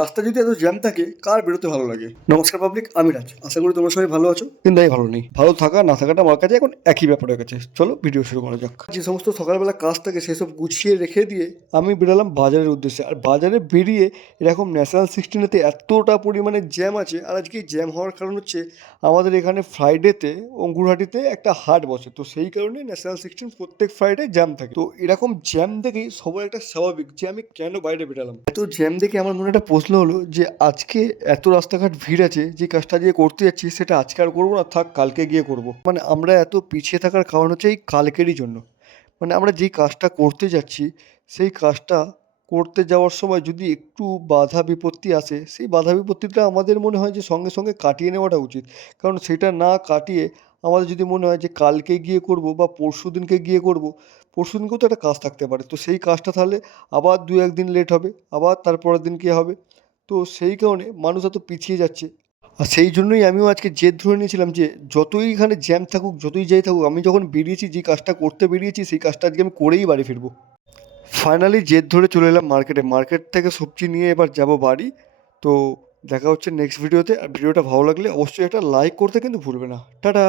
রাস্তা যদি এত জ্যাম থাকে কার বেরোতে ভালো লাগে? নমস্কার পাবলিক, আমি রাজ। আশা করি তোমরা সবাই ভালো আছো, কিন্তু আমি ভালো নেই। ভালো থাকা না থাকাটা আমার কাছে এখন একই ব্যাপার হয়ে গেছে। চলো ভিডিও শুরু করা যাক। যে সমস্ত সকালবেলা কাজ থাকে সেসব গুছিয়ে রেখে দিয়ে আমি বেরোলাম বাজারের উদ্দেশ্যে। আর বাজারে বেরিয়ে এরকম ন্যাশনাল 16-এতে এতটা পরিমাণে জ্যাম আছে। আর আজকে এই জ্যাম হওয়ার কারণ হচ্ছে আমাদের এখানে ফ্রাইডেতে অঙ্কুরহাটিতে একটা হাট বসে, তো সেই কারণে ন্যাশনাল 16 প্রত্যেক ফ্রাইডে জ্যাম থাকে। তো এরকম জ্যাম দেখেই সবার একটা স্বাভাবিক যে আমি কেন বাইরে বেরালাম। এত জ্যাম দেখে আমার মনে একটা প্রশ্ন হলো যে আজকে এত রাস্তাঘাট ভিড় আছে, যে কাজটা দিয়ে করতে যাচ্ছি সেটা আজকে আর করবো না, থাক কালকে গিয়ে করব। মানে আমরা এত পিছিয়ে থাকার কারণ হচ্ছে এই কালকেরই জন্য। মানে আমরা যেই কাজটা করতে যাচ্ছি সেই কাজটা করতে যাওয়ার সময় যদি একটু বাধা বিপত্তি আসে, সেই বাধা বিপত্তিটা আমাদের মনে হয় যে সঙ্গে সঙ্গে কাটিয়ে নেওয়াটা উচিত। কারণ সেটা না কাটিয়ে আমাদের যদি মনে হয় যে কালকে গিয়ে করব বা পরশু দিনকে গিয়ে করব, পরশু দিনকেও তো একটা কাজ থাকতে পারে, তো সেই কাজটা তাহলে আবার দু একদিন লেট হবে, আবার তারপরের দিন কী হবে। তো সেই কারণে মানুষ এত পিছিয়ে যাচ্ছে। আর সেই জন্যই আমিও আজকে জেদ ধরে নিয়েছিলাম যে যতই এখানে জ্যাম থাকুক, যতই যাই থাকুক, আমি যখন বেরিয়েছি, যে কাজটা করতে বেরিয়েছি সেই কাজটা আজকে আমি করেই বাড়ি ফিরবো। ফাইনালি জেদ ধরে চলে এলাম মার্কেটে। মার্কেট থেকে সবজি নিয়ে এবার যাব বাড়ি। তো দেখা হচ্ছে নেক্সট ভিডিওতে। আর ভিডিওটা ভালো লাগলে অবশ্যই একটা লাইক করতে কিন্তু ভুলবে না। টাটা।